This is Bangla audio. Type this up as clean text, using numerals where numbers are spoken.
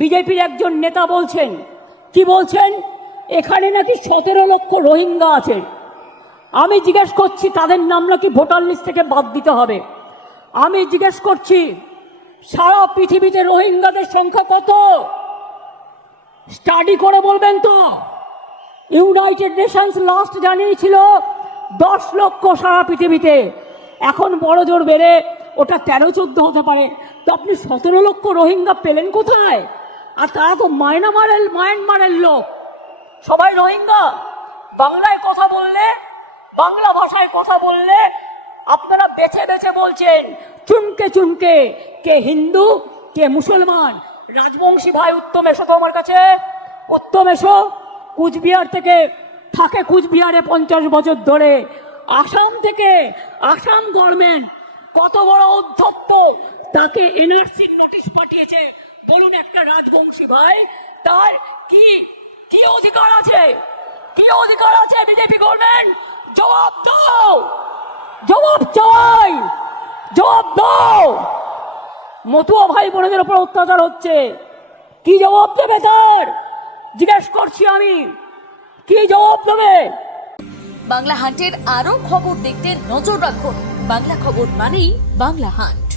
বিজেপির একজন নেতা বলছেন, কি বলছেন, এখানে নাকি 17 লক্ষ রোহিঙ্গা আছে। আমি জিজ্ঞেস করছি তাদের নাম নাকি ভোটার লিস্ট থেকে বাদ দিতে হবে। আমি জিজ্ঞেস করছি সারা পৃথিবীতে রোহিঙ্গাদের সংখ্যা কত? স্টাডি করে বলবেন তো। ইউনাইটেড নেশনস লাস্ট জানিয়েছিল 10 লক্ষ সারা পৃথিবীতে। এখন বড় জোর বেড়ে ওটা 13-14 হতে পারে। তো আপনি 17 লক্ষ রোহিঙ্গা পেলেন কোথায়? আর তারা তো মায়ানমারের লোক। সবাই রোহিঙ্গা। বাংলায় কথা বললে, বাংলা ভাষায় কথা বললে আপনারা বেছে বেছে বলছেন, চুনকে চুনকে, কে হিন্দু কে মুসলমান। রাজবংশী ভাই উত্তম এসো তো আমার কাছে, উত্তম এসো। কুচবিহার থেকে থাকে, কুচবিহারে 50 বছর ধরে। আসাম থেকে, আসাম গভর্নমেন্ট কত বড় অধ্যত্ত, তাকে এনআরসির নোটিশ পাঠিয়েছে। বলুন একটা রাজবংশী ভাই তার কি কি অধিকার আছে? কি অধিকার আছে বিজেপি গভর্নমেন্ট? জবাব দাও, জবাব চাই, জবাব দাও। মতুয়া ভাই বোনদের উপর অত্যাচার হচ্ছে, কি জবাব দেবে তার? জিজ্ঞেস করছি আমি, কি জবাব দেবে? বাংলা হান্টের আরো খবর দেখতে নজর রাখুন। বাংলা খবর মানেই বাংলা হান্ট।